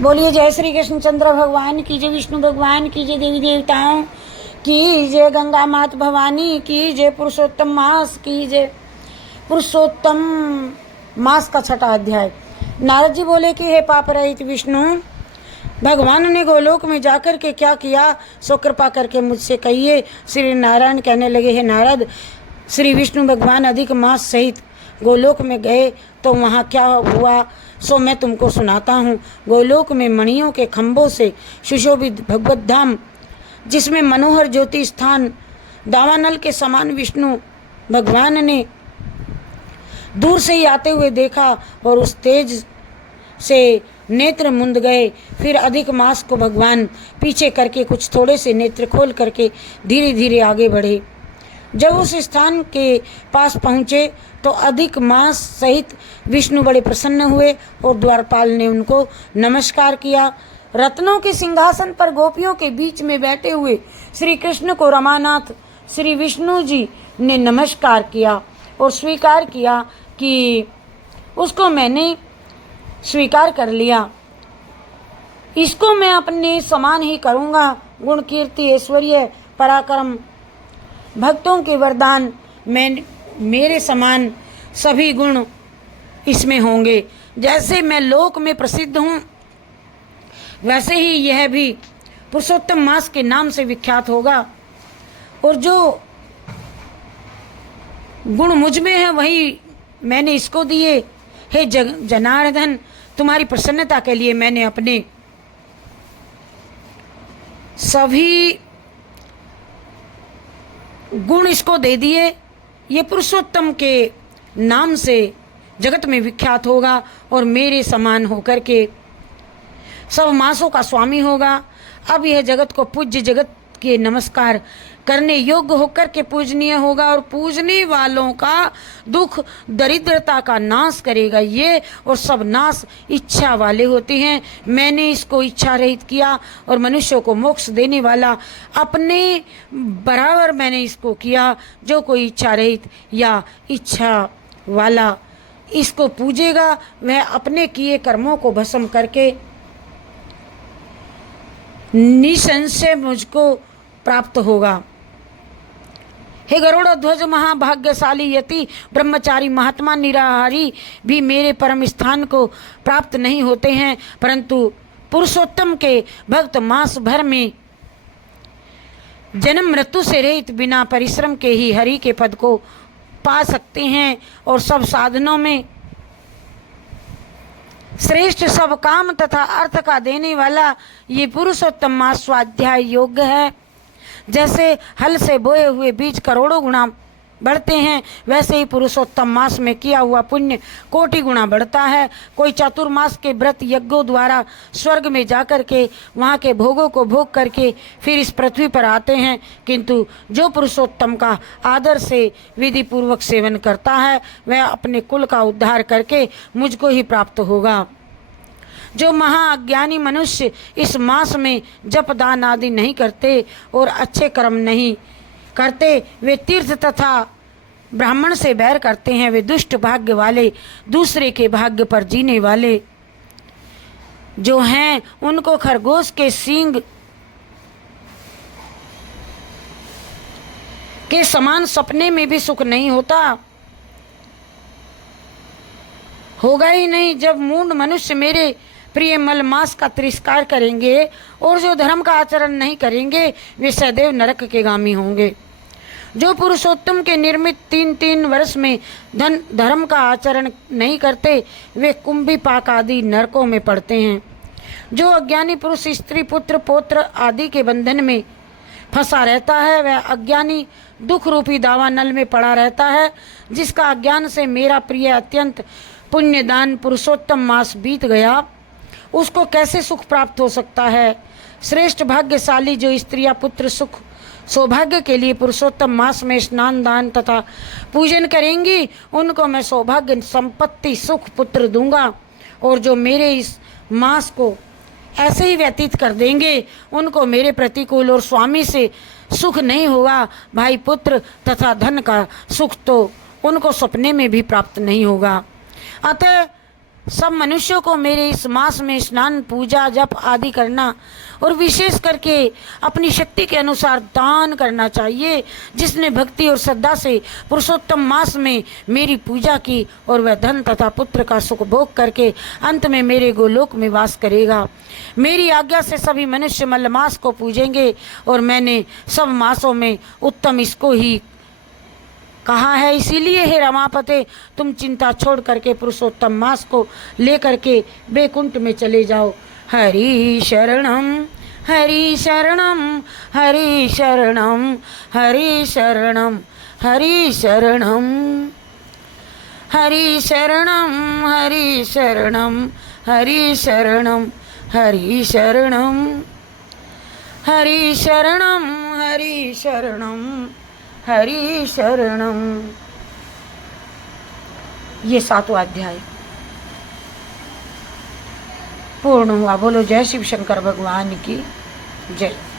बोलिए जय श्री कृष्णचंद्र भगवान की जय, विष्णु भगवान की जय, देवी देवताओं की जय, गंगा मात भवानी की जय, पुरुषोत्तम मास की जय। पुरुषोत्तम मास का छठा अध्याय। नारद जी बोले कि हे पाप रहित विष्णु, भगवान ने गोलोक में जाकर के क्या किया सो कृपा करके मुझसे कहिए। श्री नारायण कहने लगे, हे नारद, श्री विष्णु भगवान अधिक मास सहित गोलोक में गए तो वहाँ क्या हुआ सो मैं तुमको सुनाता हूँ। गोलोक में मणियों के खंभों से सुशोभित भगवत धाम, जिसमें मनोहर ज्योति स्थान दावानल के समान विष्णु भगवान ने दूर से ही आते हुए देखा और उस तेज से नेत्र मुंद गए। फिर अधिक मास को भगवान पीछे करके कुछ थोड़े से नेत्र खोल करके धीरे धीरे आगे बढ़े। जब उस स्थान के पास पहुँचे तो अधिक मास सहित विष्णु बड़े प्रसन्न हुए और द्वारपाल ने उनको नमस्कार किया। रत्नों के सिंहासन पर गोपियों के बीच में बैठे हुए श्री कृष्ण को रमानाथ श्री विष्णु जी ने नमस्कार किया और स्वीकार किया कि उसको मैंने स्वीकार कर लिया, इसको मैं अपने समान ही करूँगा। गुण कीर्ति ऐश्वर्य पराक्रम भक्तों के वरदान मेरे समान सभी गुण इसमें होंगे। जैसे मैं लोक में प्रसिद्ध हूँ वैसे ही यह भी पुरुषोत्तम मास के नाम से विख्यात होगा। और जो गुण मुझ में है वही मैंने इसको दिए। हे जनार्दन, तुम्हारी प्रसन्नता के लिए मैंने अपने सभी गुण इसको दे दिए। ये पुरुषोत्तम के नाम से जगत में विख्यात होगा और मेरे समान होकर के सब मासों का स्वामी होगा। अब यह जगत को पूज्य, जगत के नमस्कार करने योग्य होकर के पूजनीय होगा और पूजने वालों का दुख दरिद्रता का नाश करेगा ये। और सब नाश इच्छा वाले होते हैं। मैंने इसको इच्छा रहित किया और मनुष्यों को मोक्ष देने वाला अपने बराबर मैंने इसको किया। जो कोई इच्छा रहित या इच्छा वाला इसको पूजेगा वह अपने किए कर्मों को भस्म करके निसंशय मुझको प्राप्त होगा। हे गरुड़ ध्वज महाभाग्यशाली यति ब्रह्मचारी महात्मा निराहारी भी मेरे परम स्थान को प्राप्त नहीं होते हैं, परंतु पुरुषोत्तम के भक्त मास भर में जन्म मृत्यु से रहित बिना परिश्रम के ही हरि के पद को पा सकते हैं। और सब साधनों में श्रेष्ठ, सब काम तथा अर्थ का देने वाला ये पुरुषोत्तम मास स्वाध्याय योग्य है। जैसे हल से बोए हुए बीज करोड़ों गुना बढ़ते हैं, वैसे ही पुरुषोत्तम मास में किया हुआ पुण्य कोटि गुना बढ़ता है। कोई चातुर्मास के व्रत यज्ञों द्वारा स्वर्ग में जाकर के वहाँ के भोगों को भोग करके फिर इस पृथ्वी पर आते हैं, किंतु जो पुरुषोत्तम का आदर से विधि पूर्वक सेवन करता है वह अपने कुल का उद्धार करके मुझको ही प्राप्त होगा। जो महाअज्ञानी मनुष्य इस मास में जप दान आदि नहीं करते और अच्छे कर्म नहीं करते, वे तीर्थ तथा ब्राह्मण से बैर करते हैं। वे दुष्ट भाग्य वाले, दूसरे के भाग्य पर जीने वाले जो हैं उनको खरगोश के सींग के समान सपने में भी सुख नहीं होता, होगा ही नहीं। जब मूढ़ मनुष्य मेरे प्रिय मल मास का तिरस्कार करेंगे और जो धर्म का आचरण नहीं करेंगे वे सदैव नरक के गामी होंगे। जो पुरुषोत्तम के निर्मित 3-3 वर्ष में धर्म का आचरण नहीं करते वे कुंभी पाक आदि नरकों में पड़ते हैं। जो अज्ञानी पुरुष स्त्री पुत्र पौत्र आदि के बंधन में फंसा रहता है वह अज्ञानी दुख रूपी दावानल में पड़ा रहता है। जिसका अज्ञान से मेरा प्रिय अत्यंत पुण्यदान पुरुषोत्तम मास बीत गया, उसको कैसे सुख प्राप्त हो सकता है। श्रेष्ठ भाग्यशाली जो स्त्रियां पुत्र सुख सौभाग्य के लिए पुरुषोत्तम मास में स्नान दान तथा पूजन करेंगी उनको मैं सौभाग्य संपत्ति सुख पुत्र दूंगा। और जो मेरे इस मास को ऐसे ही व्यतीत कर देंगे उनको मेरे प्रतिकूल और स्वामी से सुख नहीं होगा। भाई पुत्र तथा धन का सुख तो उनको सपने में भी प्राप्त नहीं होगा। अतः सब मनुष्यों को मेरे इस मास में स्नान, पूजा, जप आदि करना और विशेष करके अपनी शक्ति के अनुसार दान करना चाहिए। जिसने भक्ति और श्रद्धा से पुरुषोत्तम मास में मेरी पूजा की और वह धन तथा पुत्र का सुख भोग करके अंत में मेरे गोलोक में वास करेगा। मेरी आज्ञा से सभी मनुष्य मल्लमास को पूजेंगे और मैंने सब मासों में उत्तम इसको ही कहा है। इसीलिए हे रमापते, तुम चिंता छोड़ करके पुरुषोत्तम मास को लेकर के बैकुंठ में चले जाओ। हरि शरणम हरि शरणम हरि शरणम हरि शरणम हरि शरणम हरि शरणम हरि शरणम हरि शरणम हरि शरणम हरि शरणम हरि शरणम हरि शरणम। ये 7वां अध्याय पूर्ण हुआ। बोलो जय शिव शंकर भगवान की जय।